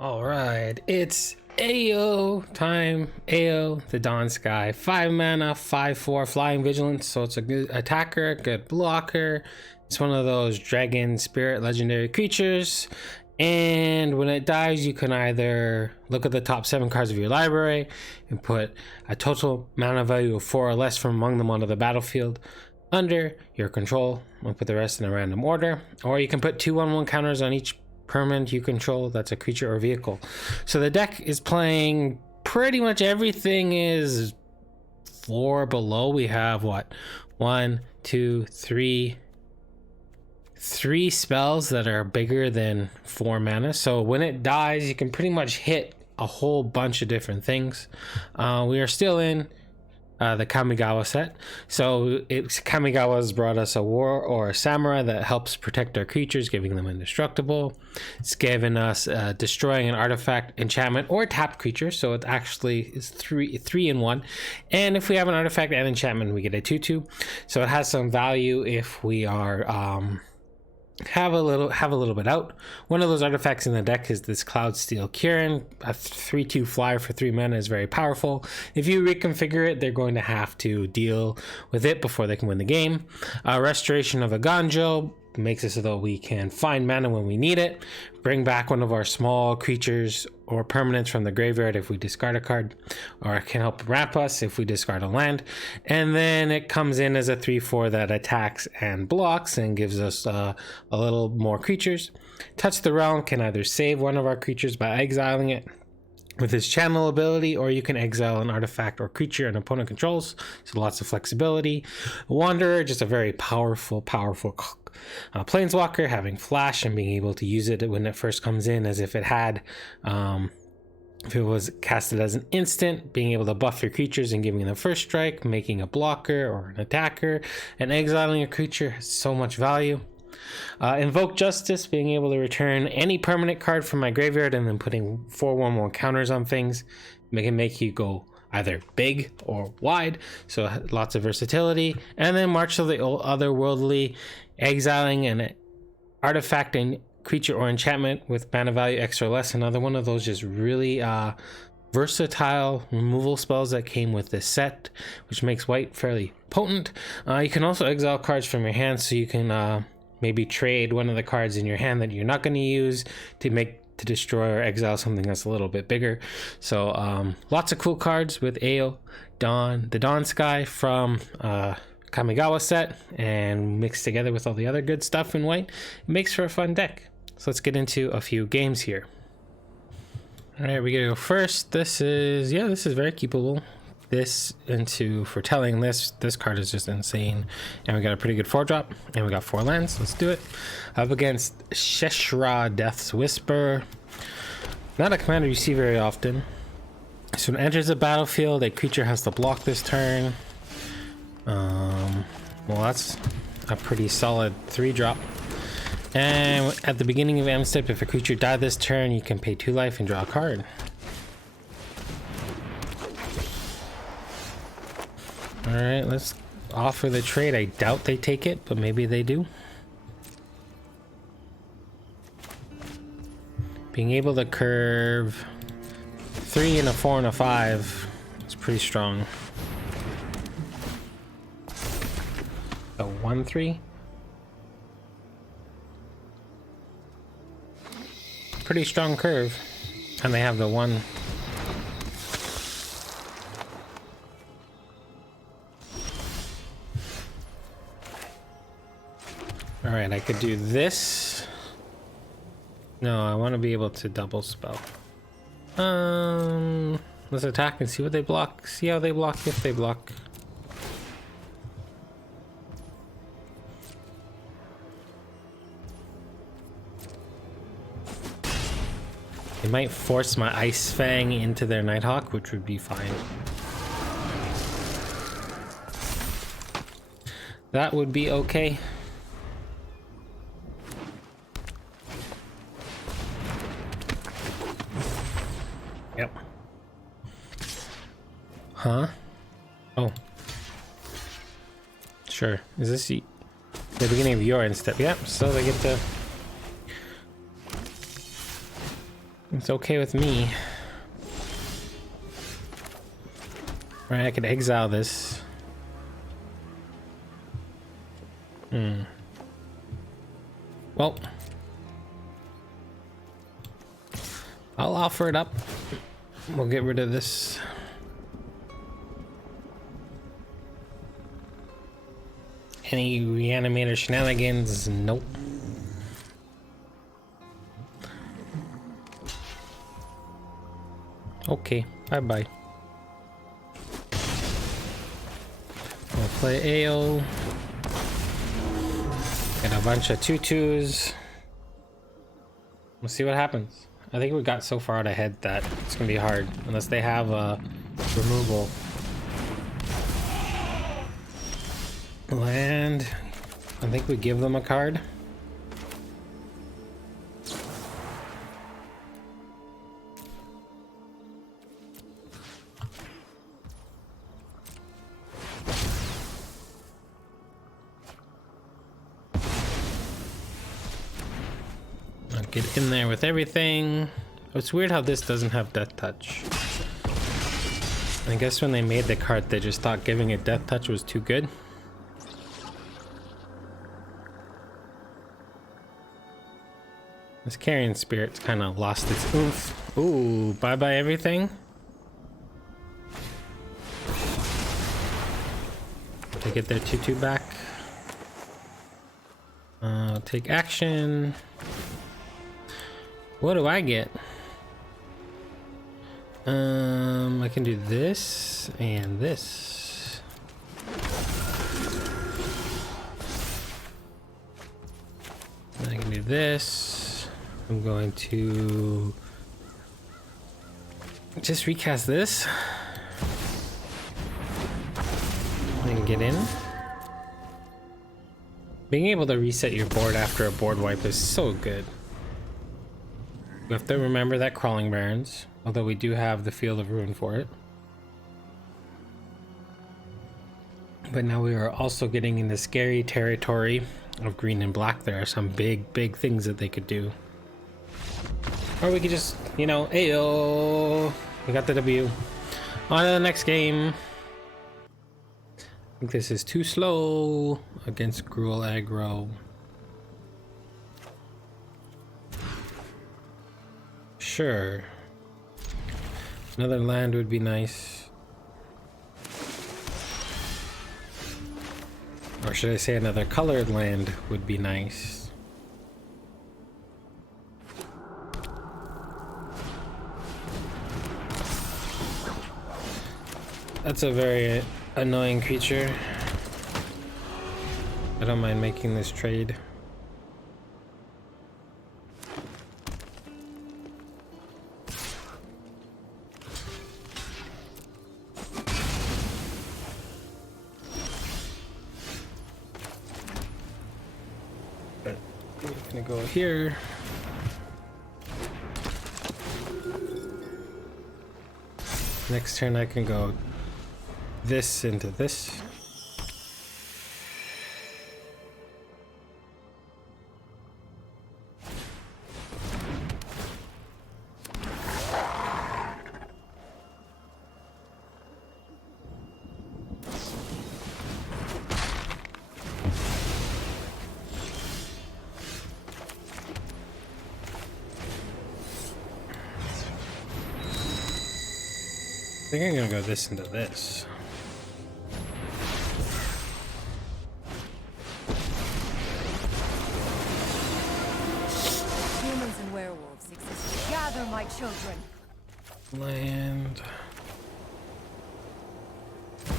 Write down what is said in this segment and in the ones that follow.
All right, it's AO time. AO, the Dawn Sky, 5 mana, 5/4 flying vigilance. So it's a good attacker, good blocker. It's one of those dragon spirit legendary creatures. And when it dies, you can either look at the top 7 cards of your library and put a total mana value of 4 or less from among them onto the battlefield under your control and put the rest in a random order. Or you can put 2/1/1 counters on each permanent you control that's a creature or vehicle. So the deck is playing pretty much everything is 4 below. We have what, 1, 2, 3 spells that are bigger than 4 mana. So when it dies, you can pretty much hit a whole bunch of different things. We are still in the Kamigawa set. So Kamigawa's brought us a war or a samurai that helps protect our creatures, giving them indestructible. It's given us destroying an artifact, enchantment, or tapped creature. So it actually is three in one. And if we have an artifact and enchantment, we get a 2/2. So it has some value if we are have a little bit out. One of those artifacts in the deck is this Cloudsteel Kieran. A 3/2 flyer for 3 mana is very powerful. If you reconfigure it, they're going to have to deal with it before they can win the game. Restoration of a Ganjo makes it so that we can find mana when we need it, bring back one of our small creatures or permanents from the graveyard if we discard a card, or it can help ramp us if we discard a land. And then it comes in as a 3/4 that attacks and blocks and gives us a little more creatures. Touch the Realm can either save one of our creatures by exiling it with his channel ability, or you can exile an artifact or creature an opponent controls. So lots of flexibility. Wanderer, just a very powerful planeswalker, having flash and being able to use it when it first comes in as if it had if it was casted as an instant, being able to buff your creatures and giving them first strike, making a blocker or an attacker, and exiling a creature has so much value. Invoke Justice, being able to return any permanent card from my graveyard and then putting 4/1/1 counters on things, make you go either big or wide, so lots of versatility. And then March of the Otherworldly, exiling an artifact and creature or enchantment with mana value X or less. Another one of those just really versatile removal spells that came with this set, which makes white fairly potent. You can also exile cards from your hand, so you can maybe trade one of the cards in your hand that you're not going to use to destroy or exile something that's a little bit bigger. So lots of cool cards with AO the Dawn Sky from Kamigawa set, and mixed together with all the other good stuff in white, it makes for a fun deck. So let's get into a few games here. All right, we gotta go first. This is very keepable. This into foretelling. This card is just insane, and we got a pretty good 4-drop, and we got 4 lands. Let's do it. Up against Shessra, Death's Whisper. Not a commander you see very often. So when it enters the battlefield, a creature has to block this turn. Well, that's a pretty solid 3-drop. And at the beginning of end step, if a creature died this turn, you can pay 2 life and draw a card. Alright, let's offer the trade. I doubt they take it, but maybe they do. Being able to curve 3 and a 4 and a 5 is pretty strong. A 1/3. Pretty strong curve. And they have the 1. Alright, I could do this. No, I want to be able to double spell. Let's attack and see what they block. See how they block if they block. They might force my Ice Fang into their Nighthawk, which would be fine. That would be okay. Yep. Huh? Oh. Sure. Is this the beginning of your end step? Yep. So they get to It's okay with me. Right, I could exile this. Well, I'll offer it up. We'll get rid of this. Any reanimator shenanigans? Nope. Okay, bye-bye. We'll play AO. Get a bunch of 2/2s. We'll see what happens. I think we got so far out ahead that it's gonna be hard unless they have a removal. Land. I think we give them a card. I'll get in there with everything. It's weird how this doesn't have Deathtouch. I guess when they made the card, they just thought giving it Deathtouch was too good. This Carrion Spirit's kind of lost its oomph. Ooh, bye-bye everything. They get their 2/2 back. Take action. What do I get? I can do this and this. And I can do this. I'm going to just recast this. And get in. Being able to reset your board after a board wipe is so good. We have to remember that Crawling Barrens, although we do have the Field of Ruin for it. But now we are also getting in the scary territory of green and black. There are some big things that they could do. Or we could just, you know, ayo, we got the W. On to the next game. I think this is too slow against Gruul aggro. Sure. Another land would be nice. Or should I say another colored land would be nice. That's a very annoying creature. I don't mind making this trade. Gonna go here. Next turn I can go this into this. I think I'm gonna go this into this. Humans and werewolves exist. Gather, my children. Land.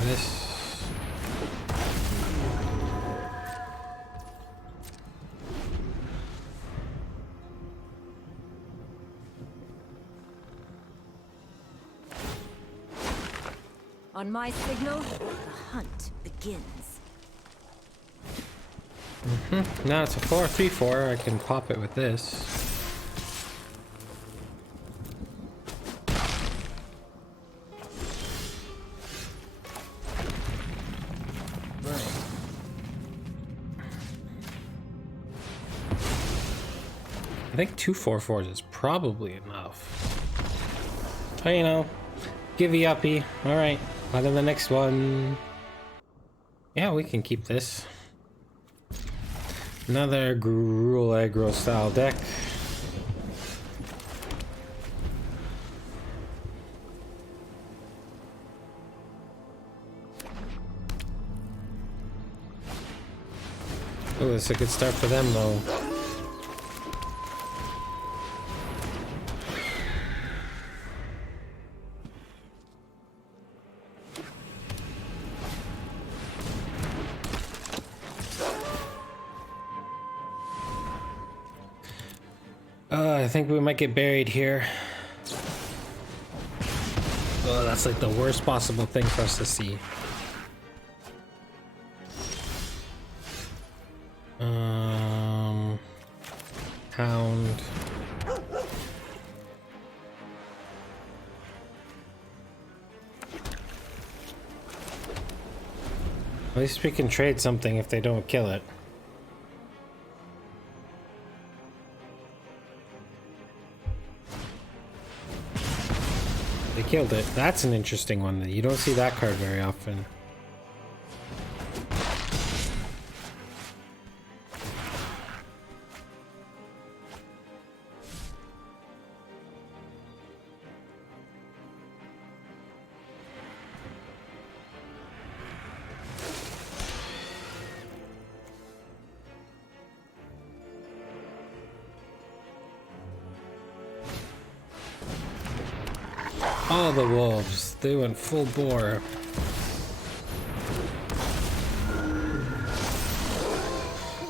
This. On my signal, the hunt begins. Now it's a 4/3/4. I can pop it with this. I think 2 4/4s is probably enough. But you know, givey uppy. Alright, on to the next one. Yeah, we can keep this. Another Gruul aggro style deck. Oh, that's a good start for them though. I think we might get buried here. Oh, that's like the worst possible thing for us to see. Hound. At least we can trade something if they don't kill it. They killed it. That's an interesting one. You don't see that card very often. All the wolves, they went full bore.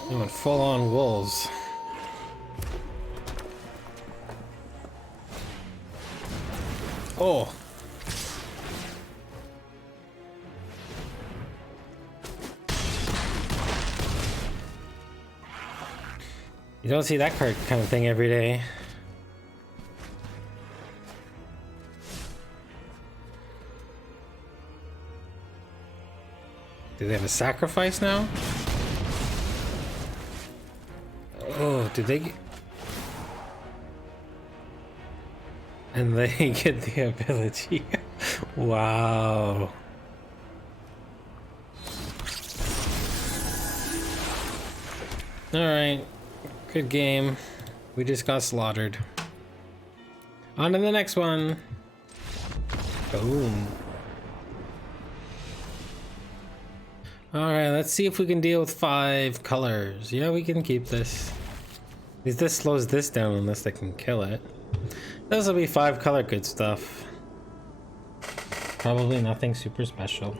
They went full on wolves. Oh. You don't see that card kind of thing every day. Do they have a sacrifice now? Oh, did they get... And they get the ability. Wow. Alright. Good game. We just got slaughtered. On to the next one. Boom. Alright, let's see if we can deal with 5 colors. Yeah, we can keep this. At least this slows this down unless they can kill it. This will be 5 color good stuff. Probably nothing super special.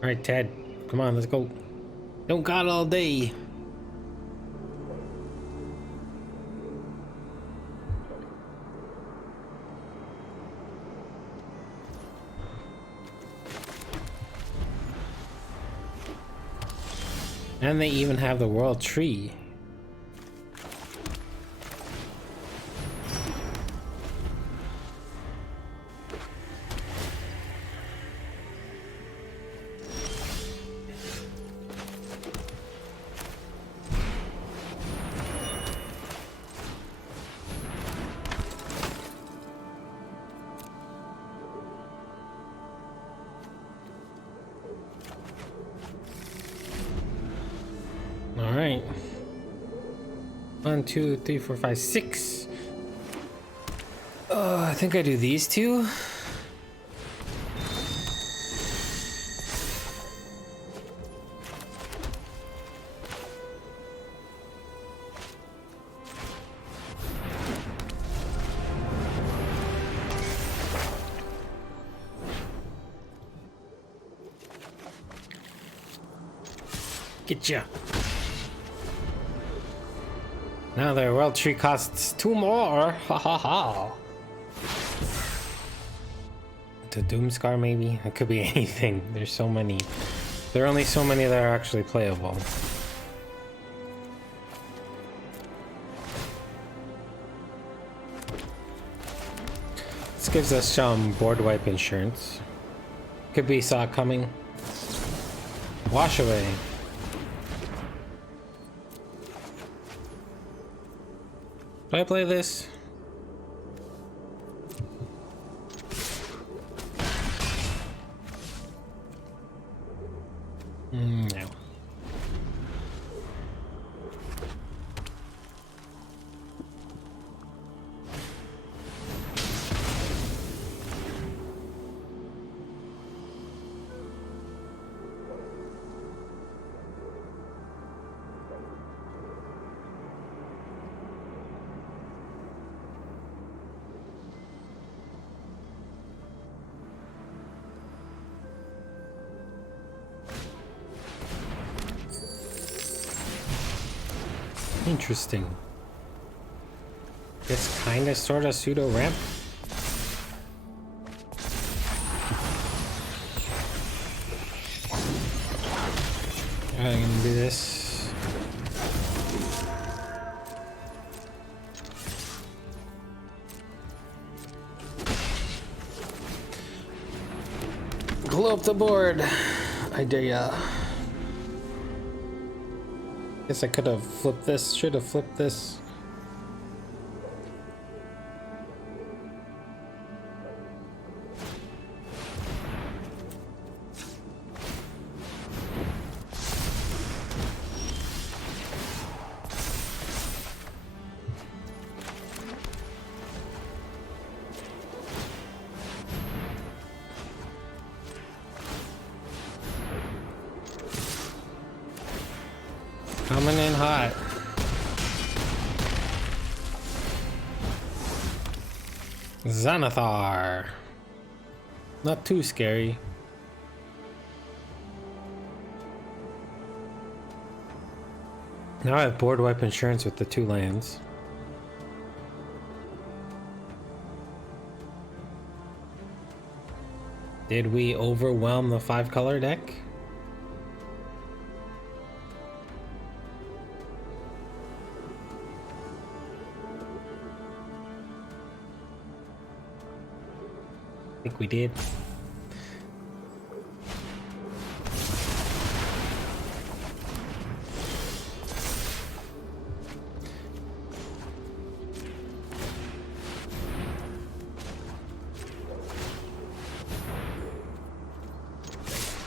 Alright, Ted. Come on, let's go. Don't got all day. And they even have the world tree. Alright. 1, 2, 3, 4, 5, 6. I think I do these two. Getcha. Now their world tree costs 2 more. Ha ha ha. To Doomscar maybe? It could be anything. There's so many. There are only so many that are actually playable. This gives us some board wipe insurance. Could be saw it coming. Wash away. Do I play this? No. Interesting. It's kind of sort of pseudo ramp. I'm gonna do this. Glow up the board. I dare ya. Guess I could have flipped this, should have flipped this. Coming in hot. Xanathar. Not too scary. Now I have board wipe insurance with the 2 lands. Did we overwhelm the 5-color deck? I think we did.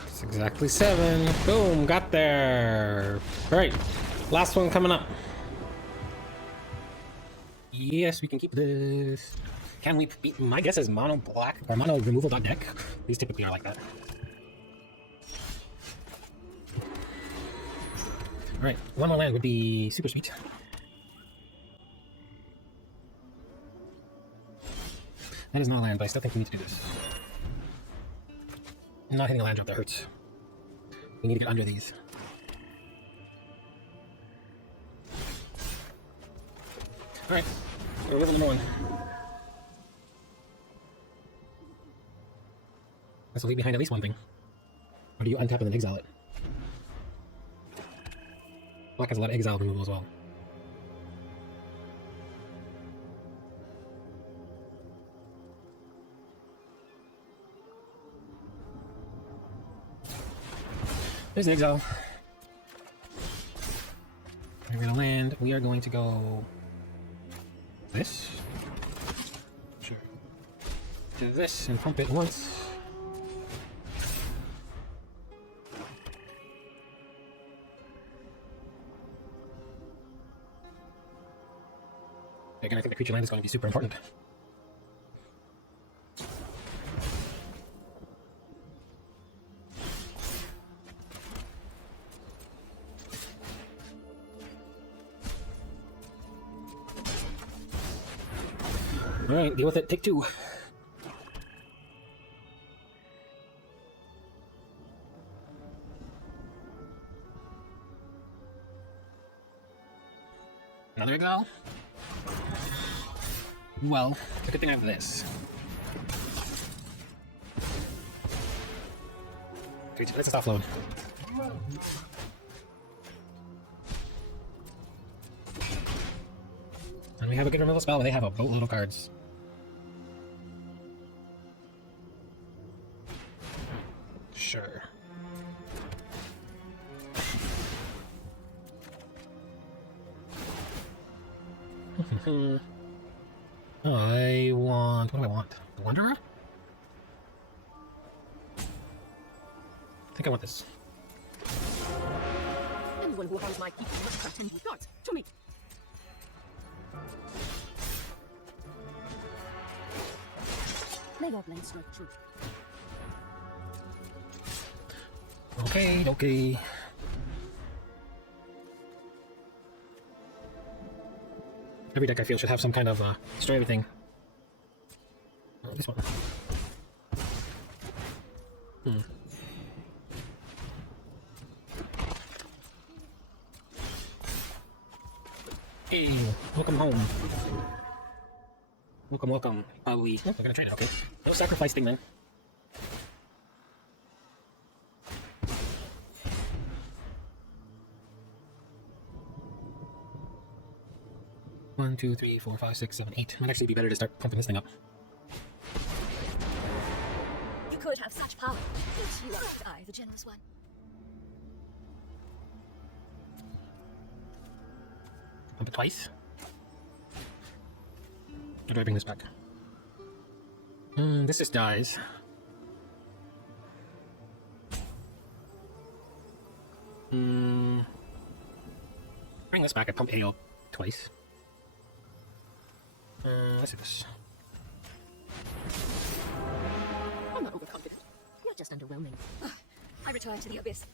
It's exactly 7. Boom, got there. All right, last one coming up. Yes, we can keep this. Can we beat? My guess is mono black or mono removal deck. These typically are like that. Alright, one more land would be super sweet. That is not a land, but I still think we need to do this. I'm not hitting a land drop that hurts. We need to get under these. Alright, removal number 1. This will leave behind at least one thing. Or do you untap and then exile it? Black has a lot of exile removal as well. There's an exile. We're gonna land. We are going to go this. Sure. Do this and pump it once. Again, I think the creature land is going to be super important. Alright, deal with it. Take 2. Another go. Well, it's a good thing I have this. Okay, let's just offload. And we have a good removal spell, but they have a boatload of cards. I want... What do I want? The Wanderer? I think I want this. Anyone who harms my people must contend with guards. To me. May your blade strike true. Okay. Every deck I feel should have some kind of destroy everything. Oh, this one. Hey, welcome home. Welcome. We're gonna trade it, okay. No sacrifice thing then. One, two, three, four, five, six, seven, 8. Might actually be better to start pumping this thing up. You could have such power, but you aren't I, the generous one. Pump it twice. Or do I bring this back? This just dies. Bring this back. I pump AO twice. Let's do this. I'm not overconfident. You're just underwhelming. I return to the abyss.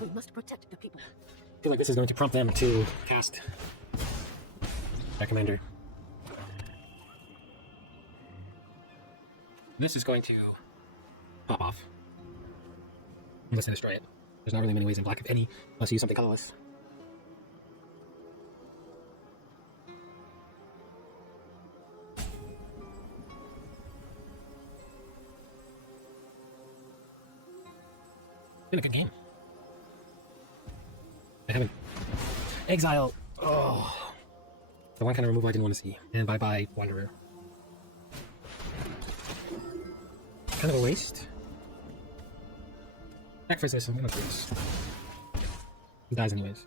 We must protect the people. I feel like this is going to prompt them to cast that commander. This is going to pop off. Unless I destroy it. There's not really many ways in black, if any, unless you use something colorless. Been a good game. I haven't. Exile! Oh. The one kind of removal I didn't want to see. And bye-bye, Wanderer. Kind of a waste. Sacrifice this, I'm gonna do this. He dies anyways.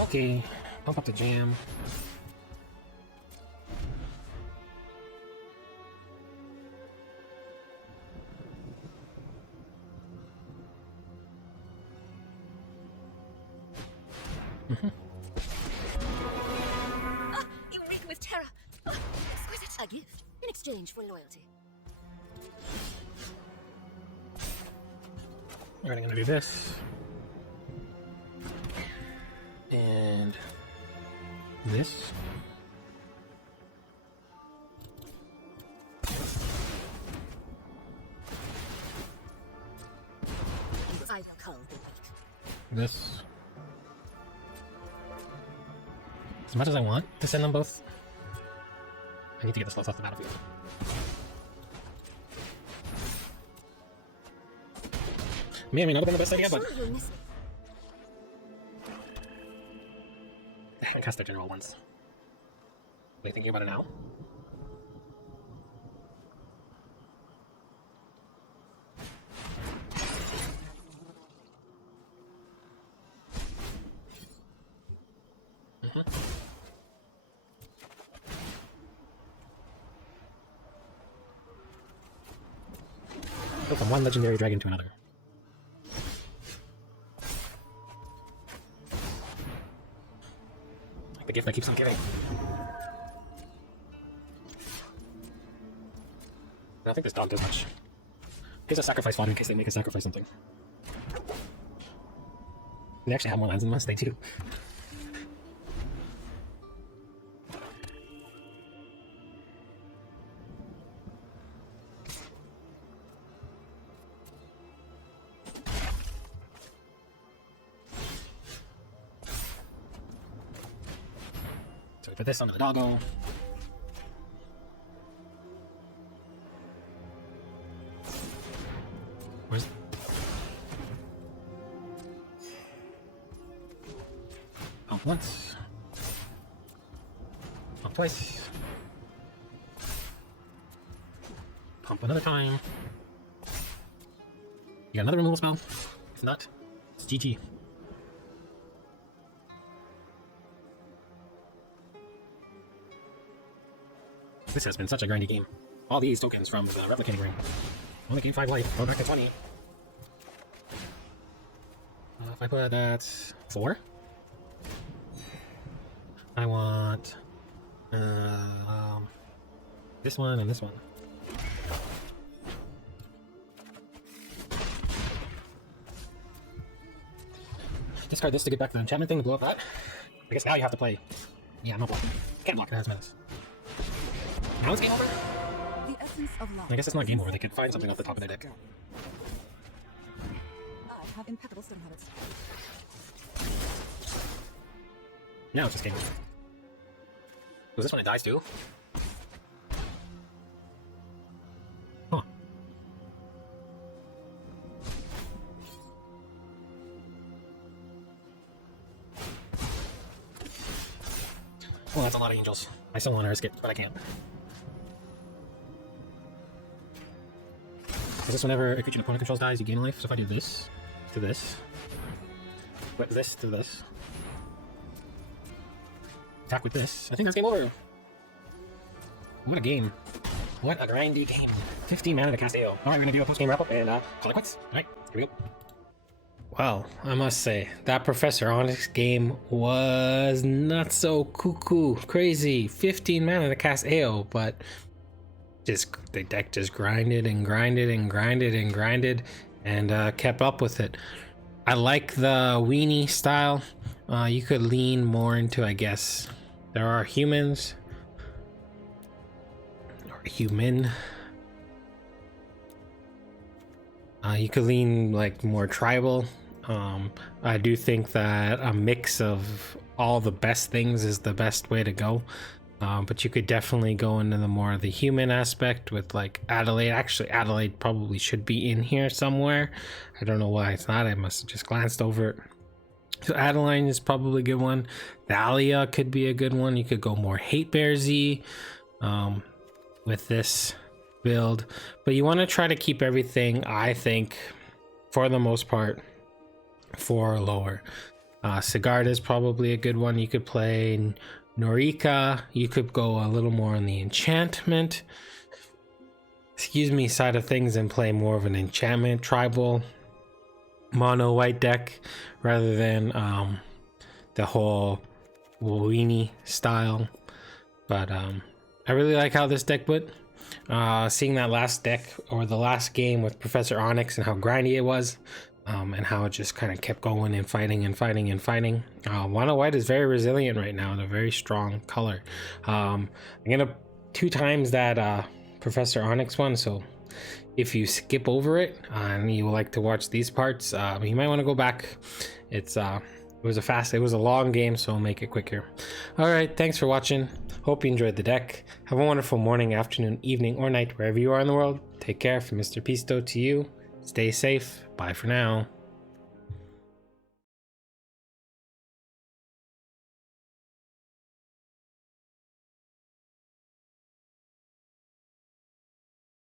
Okay, pump up the jam. You reek with terror. Exquisite. A gift in exchange for loyalty. Alright, I'm gonna do this. And this. I will call the weak. This. As much as I want to send them both, I need to get this off the battlefield. May or may not have been the best idea, but I cast their general once. Are you thinking about it now? Go from one legendary dragon to another. Like the gift that keeps on giving. I don't think this dog does much. Here's a sacrifice fodder in case they make a sacrifice something. They actually have more lands than us, they do. So we put this onto the doggo. Where's... Pump once. Pump twice. another time. You got another removal spell? If not, it's GG. This has been such a grindy game. All these tokens from the replicating ring. Only gain 5 life, go back to 20. If I put that at 4, I want this one and this one. Discard this to get back to the enchantment thing to blow up that. I guess now you have to play. Yeah, I'm not blocking. Can't block, that's menace. Now it's game over? The essence of life. I guess it's not game over, they could find something off the top of their deck. I have impeccable swing habits. Now it's just game over. Was this one it dies too? Huh. Well, that's a lot of angels. I still want to risk it, but I can't. Is this whenever a creature an opponent controls dies, you gain life? So if I do this to this, but this to this, attack with this, I think that's game over. What a game. What a grindy game. 15 mana to cast AO. Alright, we're gonna do a post-game wrap-up and call it quits. Alright, here we go. Well, I must say, that Professor Onyx game was not so cuckoo, crazy. 15 mana to cast AO, but just the deck just grinded and grinded and grinded and grinded and kept up with it. I like the weenie style. You could lean more into, I guess, there are humans or human. You could lean like more tribal. I do think that a mix of all the best things is the best way to go. But you could definitely go into the more of the human aspect with like Adelaide. Actually, Adelaide probably should be in here somewhere. I don't know why it's not. I must have just glanced over it. So Adeline is probably a good one. Thalia could be a good one. You could go more Hate Bear Z with this build. But you want to try to keep everything, I think, for the most part, 4 or lower. Sigarda is probably a good one. You could play Norika. You could go a little more on the enchantment, side of things and play more of an enchantment tribal mono white deck rather than the whole weenie style. But I really like how this deck went. Seeing that last deck or the last game with Professor Onyx and how grindy it was, and how it just kind of kept going and fighting and fighting and fighting. Mono white is very resilient right now and a very strong color. I'm gonna 2 times that Professor Onyx one, so if you skip over it and you would like to watch these parts, you might want to go back. It was a long game, so I'll make it quicker. All right, thanks for watching. Hope you enjoyed the deck. Have a wonderful morning, afternoon, evening, or night, wherever you are in the world. Take care. From Mr. Pisto to you. Stay safe. Bye for now.